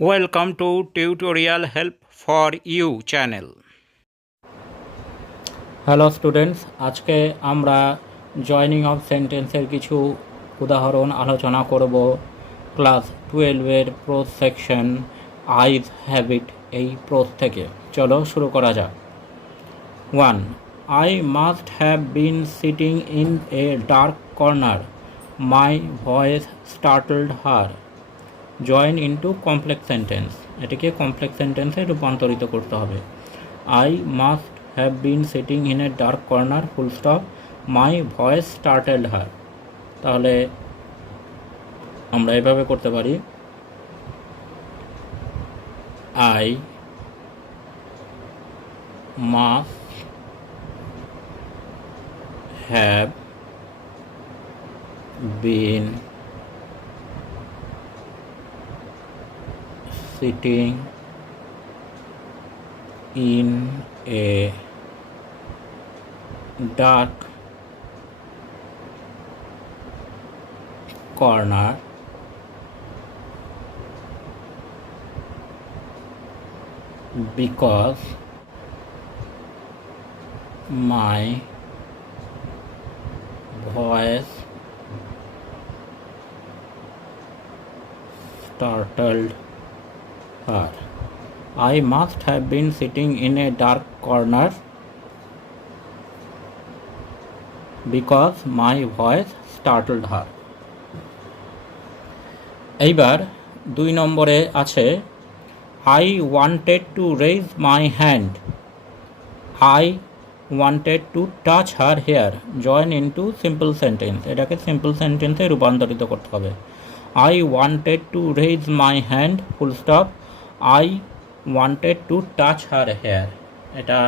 Welcome to Tutorial Help for You channel. Hello students, আজকে আমরা joining of সেন্টেন্সের কিছু উদাহরণ আলোচনা করব ক্লাস 12-এর প্রোজ সেকশন আইজ হ্যাবিট এই প্রোজ থেকে। চলো শুরু করা যাক। 1. I must have been sitting in a dark corner. My voice startled her. Join into complex sentence, এটাকে কমপ্লেক্স সেন্টেন্সে রূপান্তরিত করতে হবে। I must have been sitting in a dark corner full stop my voice startled her. তাহলে আমরা এভাবে করতে পারি, I must have been sitting in a dark corner because my voice startled her. I must have been sitting in a dark corner because my voice startled her. এইবার 2 নম্বরে আছে I wanted to raise my hand. I wanted to touch her hair. Join into simple sentence. এটাকে সিম্পল সেন্টেন্সে রূপান্তরিত করতে হবে। I wanted to raise my hand full stop I wanted to touch her hair. এটা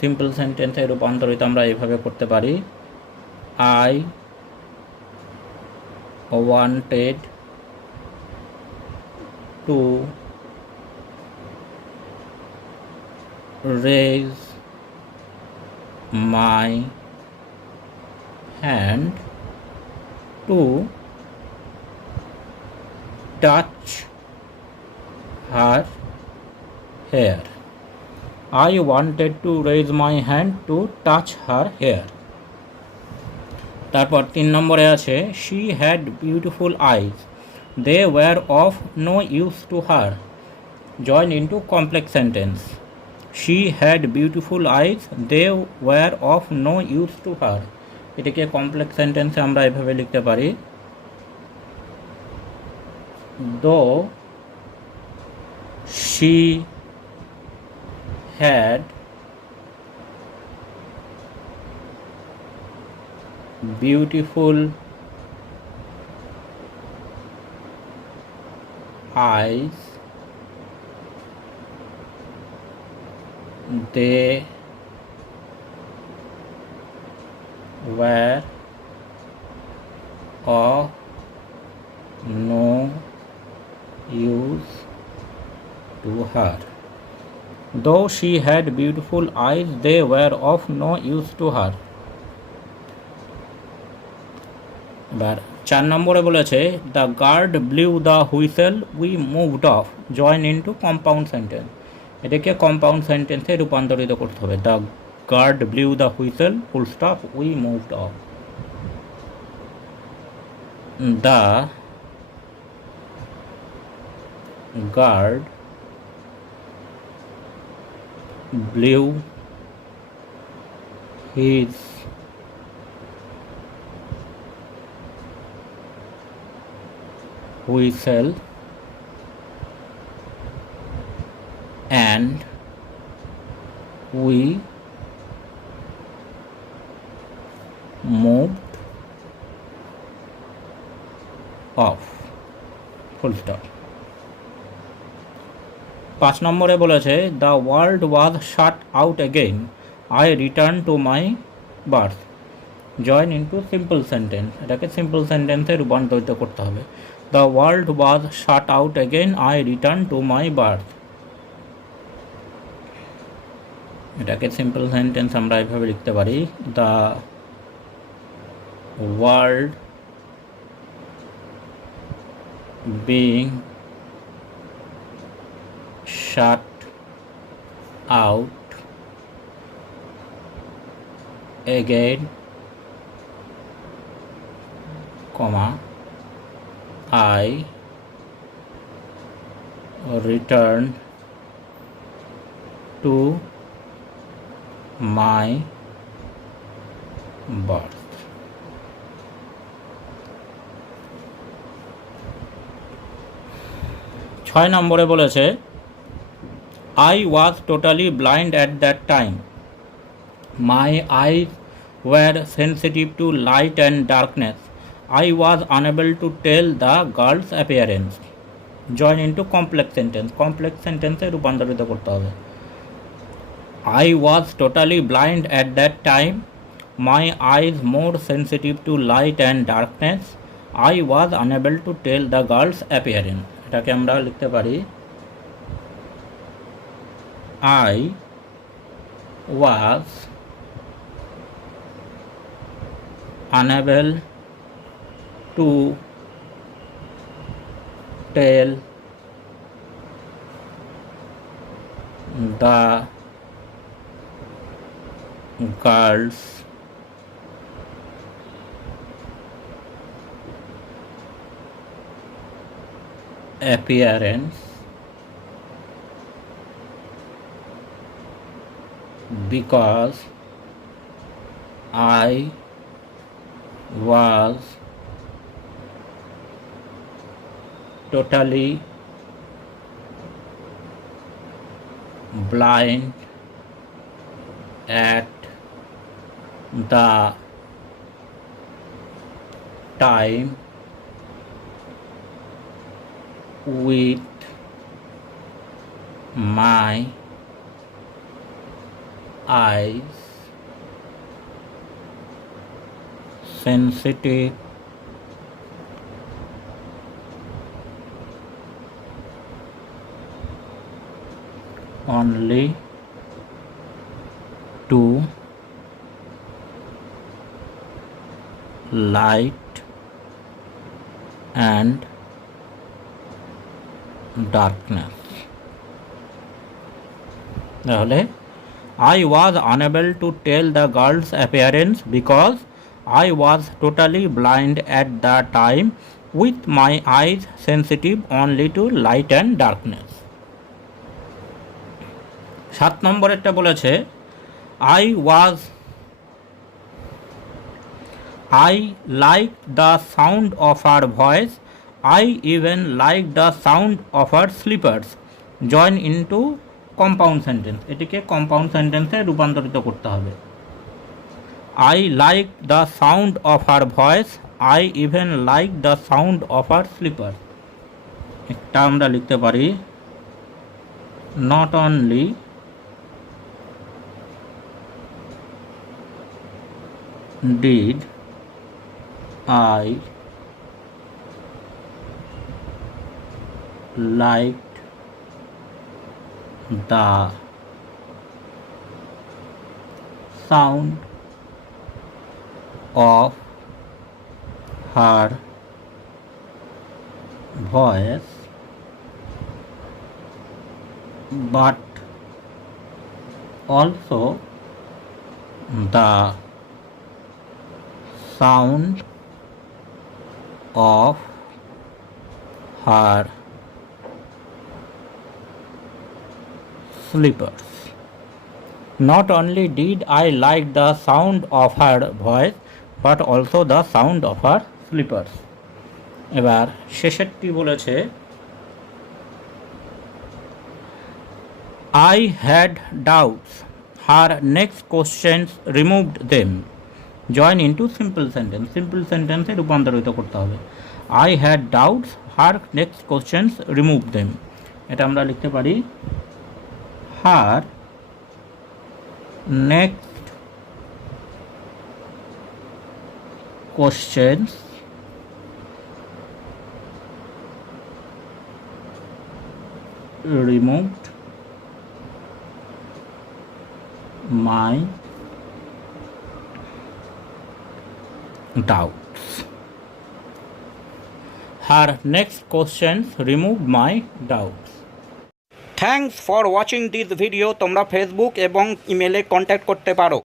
সিম্পল সেন্টেন্সে রূপান্তরিত আমরা এইভাবে করতে পারি, I wanted to raise my hand to touch her hair. I wanted to raise my hand to touch her hair. তারপর 3 নম্বরে আছে she had beautiful eyes. They were of no use to her. Join into complex sentence. She had beautiful eyes. They were of no use to her. এটাকে complex সেন্টেন্সে আমরা এভাবে লিখতে পারি, though she had beautiful eyes, they were of no use to her. Though she had beautiful eyes, they were of no use to her. এবার 4 নম্বরে বলেছে the guard blew the whistle we moved off. Join into compound sentence, এটাকে compound সেন্টেন্সে রূপান্তরিত করতে হবে। The guard blew the whistle full stop we moved off. The guard blew his whistle and we moved off full stop. 5 নম্বরে বলেছে the world was shut out again I return to my birth. Join into simple sentence, এটাকে সিম্পল সেন্টেন্সে রূপান্তরিত করতে হবে। The world was shut out again I return to my birth. এটাকে simple sentence আমরা এভাবে লিখতে পারি, the world being shut out again, comma, I returned to my birth. ছয় নম্বরে বলেছে I was totally blind at that time. My eyes were sensitive to light and darkness. I was unable to tell the girl's appearance. Join into complex sentence. Complex sentence এ রূপান্তরিত করতে হবে। I was totally blind at that time. My eyes more sensitive to light and darkness. I was unable to tell the girl's appearance. এটাকে আমরা লিখতে পারি I was unable to tell the girls appearance because I was totally blind at the time with my eyes sensitive only to light and darkness. তাহলে I was unable to tell the girl's appearance because I was totally blind at the time with my eyes sensitive only to light and darkness. 7 নম্বরেরটা বলেছে I liked the sound of her voice. I even liked the sound of her slippers. Join into compound sentence. এটিকে compound sentence এ রূপান্তরিত করতে হবে। I liked the sound of her voice. I even liked the sound of her slippers. একটা আমরা লিখতে পারি not only did I liked the sound of her voice, but also the sound of her slippers. Not only did I like the sound of her voice, but also the sound of her slippers. এবার শেষেরটি বলেছে I had doubts. Her next questions removed them. Join into simple sentence. Simple sentence এ রূপান্তরিত করতে হবে I had doubts. Her next questions removed them. এটা আমরা লিখতে পারি her next questions removed my doubts. Her next questions removed my doubts. Thanks for watching this video. তোমরা ফেসবুক এবং ইমেলে কন্ট্যাক্ট করতে পারো।